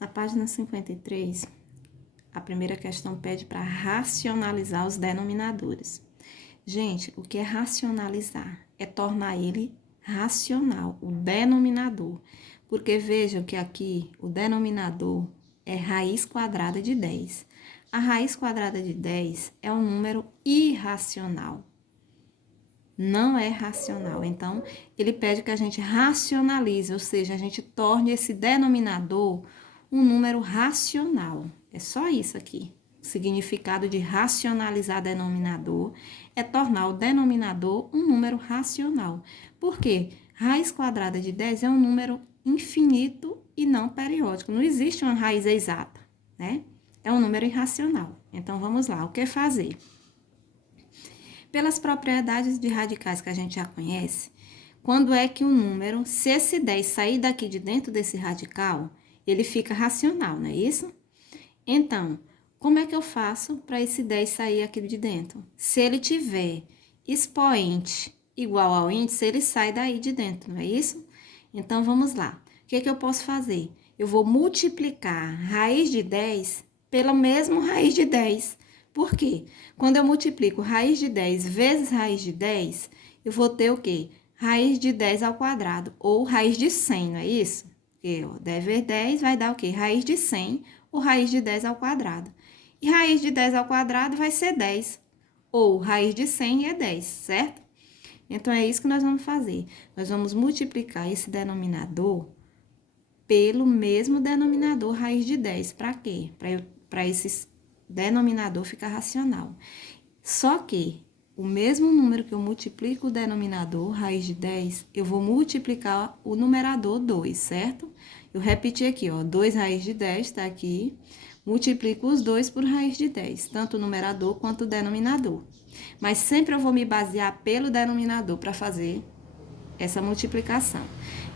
Na página 53, a primeira questão pede para racionalizar os denominadores. Gente, o que é racionalizar? É tornar ele racional, o denominador. Porque vejam que aqui o denominador é raiz quadrada de 10. A raiz quadrada de 10 é um número irracional. Não é racional. Então, ele pede que a gente racionalize, ou seja, a gente torne esse denominador um número racional. É só isso aqui. O significado de racionalizar denominador é tornar o denominador um número racional. Por quê? Raiz quadrada de 10 é um número infinito e não periódico. Não existe uma raiz exata, né? É um número irracional. Então, vamos lá. O que fazer? Pelas propriedades de radicais que a gente já conhece, quando é que o número, se esse 10 sair daqui de dentro desse radical, ele fica racional, não é isso? Então, como é que eu faço para esse 10 sair aqui de dentro? Se ele tiver expoente igual ao índice, ele sai daí de dentro, não é isso? Então, vamos lá. O que eu posso fazer? Eu vou multiplicar raiz de 10 pela mesma raiz de 10. Por quê? Quando eu multiplico raiz de 10 vezes raiz de 10, eu vou ter o quê? Raiz de 10 ao quadrado, ou raiz de 100, não é isso? Porque, ó, 10 vezes 10 vai dar o quê? Raiz de 100, ou raiz de 10 ao quadrado. E raiz de 10 ao quadrado vai ser 10, ou raiz de 100 é 10, certo? Então, é isso que nós vamos fazer. Nós vamos multiplicar esse denominador pelo mesmo denominador raiz de 10. Para quê? Para esse denominador ficar racional. Só que o mesmo número que eu multiplico o denominador, raiz de 10, eu vou multiplicar o numerador 2, certo? Eu repeti aqui, ó, 2 raiz de 10 tá aqui. Multiplico os dois por raiz de 10, tanto o numerador quanto o denominador. Mas sempre eu vou me basear pelo denominador para fazer essa multiplicação.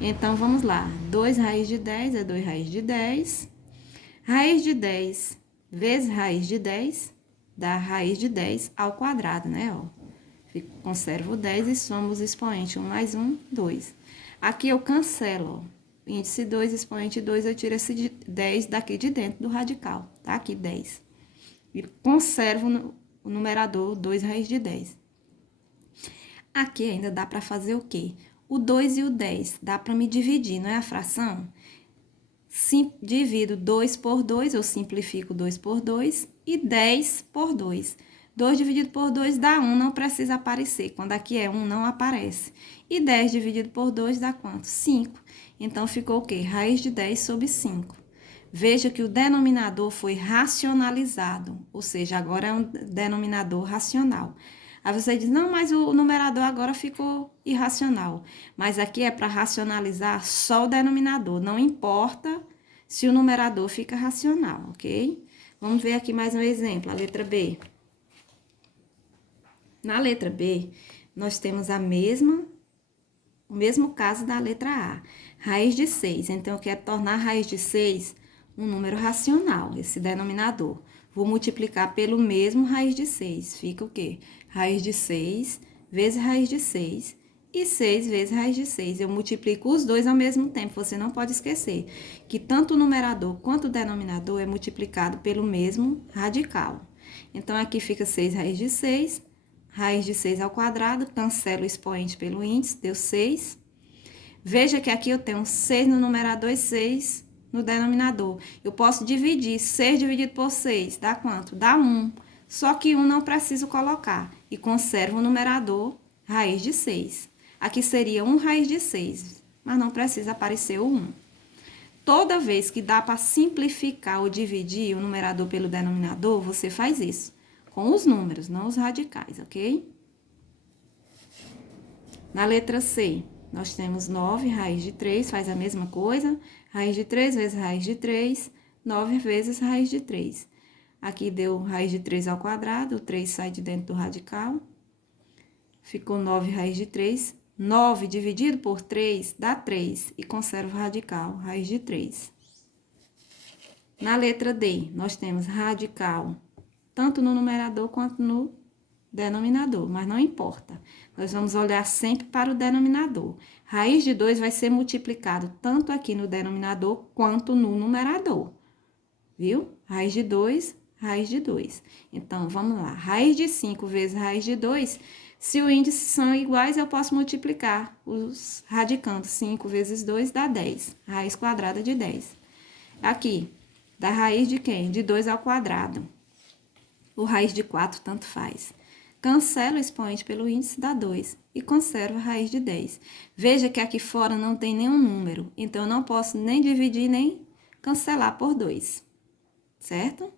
Então, vamos lá. 2 raiz de 10 é 2 raiz de 10. Raiz de 10 vezes raiz de 10 dá raiz de 10 ao quadrado, né? Ó. Conservo 10 e somos expoente 1 mais 1, 2. Aqui eu cancelo, ó. Índice 2, expoente 2, eu tiro esse 10 daqui de dentro do radical, tá? Aqui 10. E conservo o numerador 2 raiz de 10. Aqui ainda dá para fazer o quê? O 2 e o 10 dá para me dividir, não é a fração? Divido 2 por 2, eu simplifico 2 por 2 e 10 por 2. 2 dividido por 2 dá 1, não precisa aparecer. Quando aqui é 1, não aparece. E 10 dividido por 2 dá quanto? 5. Então, ficou o quê? Raiz de 10 sobre 5. Veja que o denominador foi racionalizado, ou seja, agora é um denominador racional. Aí você diz, não, mas o numerador agora ficou irracional. Mas aqui é para racionalizar só o denominador, não importa se o numerador fica racional, ok? Vamos ver aqui mais um exemplo, a letra B. Na letra B, nós temos o mesmo caso da letra A. Raiz de 6, então eu quero tornar a raiz de 6 um número racional, esse denominador. Vou multiplicar pelo mesmo raiz de 6. Fica o quê? Raiz de 6 vezes raiz de 6 e 6 vezes raiz de 6. Eu multiplico os dois ao mesmo tempo. Você não pode esquecer que tanto o numerador quanto o denominador é multiplicado pelo mesmo radical. Então, aqui fica 6 raiz de 6, raiz de 6 ao quadrado, cancelo o expoente pelo índice, deu 6. Veja que aqui eu tenho 6 no numerador e 6 no denominador. Eu posso dividir 6 dividido por 6, dá quanto? Dá 1. Só que 1 não preciso colocar. E conservo o numerador raiz de 6. Aqui seria 1 raiz de 6, mas não precisa aparecer o 1. Toda vez que dá para simplificar ou dividir o numerador pelo denominador, você faz isso. Com os números, não os radicais, ok? Na letra C, nós temos 9 raiz de 3, faz a mesma coisa. Raiz de 3 vezes raiz de 3, 9 vezes raiz de 3. Aqui deu raiz de 3 ao quadrado, o 3 sai de dentro do radical. Ficou 9 raiz de 3. 9 dividido por 3 dá 3 e conserva o radical, raiz de 3. Na letra D, nós temos radical tanto no numerador quanto no denominador, mas não importa. Nós vamos olhar sempre para o denominador. Raiz de 2 vai ser multiplicado tanto aqui no denominador quanto no numerador. Viu? Raiz de 2, raiz de 2. Então, vamos lá. Raiz de 5 vezes raiz de 2. Se os índices são iguais, eu posso multiplicar os radicandos. 5 vezes 2 dá 10. Raiz quadrada de 10. Aqui, da raiz de quem? De 2 ao quadrado. O raiz de 4 tanto faz. Cancela o expoente pelo índice, dá 2. E conserva a raiz de 10. Veja que aqui fora não tem nenhum número. Então, eu não posso nem dividir, nem cancelar por 2. Certo?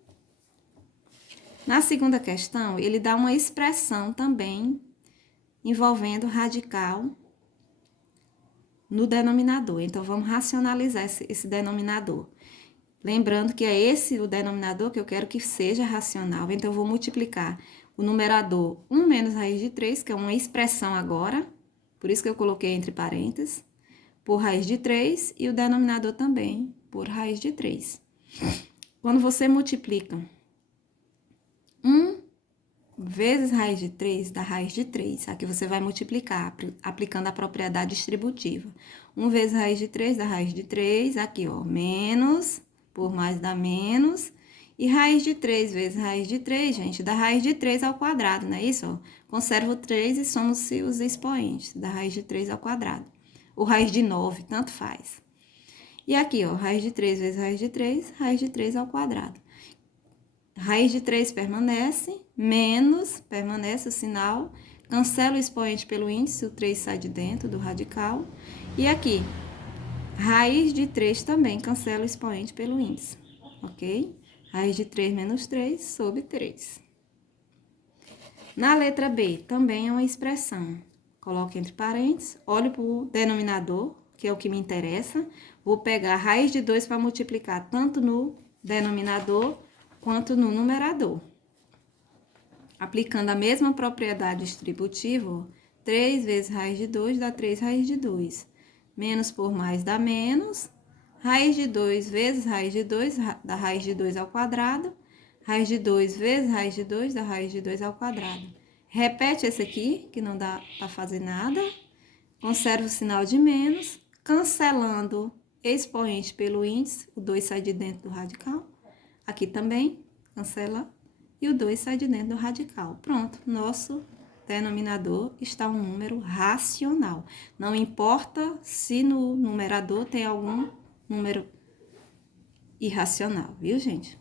Na segunda questão, ele dá uma expressão também envolvendo radical no denominador. Então, vamos racionalizar esse denominador. Lembrando que é esse o denominador que eu quero que seja racional. Então, eu vou multiplicar o numerador 1 menos raiz de 3, que é uma expressão agora, por isso que eu coloquei entre parênteses, por raiz de 3, e o denominador também por raiz de 3. Quando você multiplica 1 vezes raiz de 3 dá raiz de 3. Aqui você vai multiplicar, aplicando a propriedade distributiva. 1 vezes raiz de 3 dá raiz de 3. Aqui, ó, menos, por mais dá menos. E raiz de 3 vezes raiz de 3, gente, dá raiz de 3 ao quadrado, não é isso? Ó? Conserva o 3 e soma os expoentes, da raiz de 3 ao quadrado. Ou raiz de 9, tanto faz. E aqui, ó, raiz de 3 vezes raiz de 3 ao quadrado. Raiz de 3 permanece, menos, permanece o sinal, cancela o expoente pelo índice, o 3 sai de dentro do radical. E aqui, raiz de 3 também cancela o expoente pelo índice, ok? Raiz de 3 menos 3 sobre 3. Na letra B, também é uma expressão. Coloque entre parênteses, olho para o denominador, que é o que me interessa. Vou pegar a raiz de 2 para multiplicar tanto no denominador quanto no numerador. Aplicando a mesma propriedade distributiva, 3 vezes raiz de 2 dá 3 raiz de 2. Menos por mais dá menos. Raiz de 2 vezes raiz de 2 dá raiz de 2 ao quadrado. Raiz de 2 vezes raiz de 2 dá raiz de 2 ao quadrado. Repete esse aqui, que não dá para fazer nada. Conserva o sinal de menos, cancelando expoente pelo índice. O 2 sai de dentro do radical. Aqui também, cancela, e o 2 sai de dentro do radical. Pronto, nosso denominador está um número racional. Não importa se no numerador tem algum número irracional, viu, gente?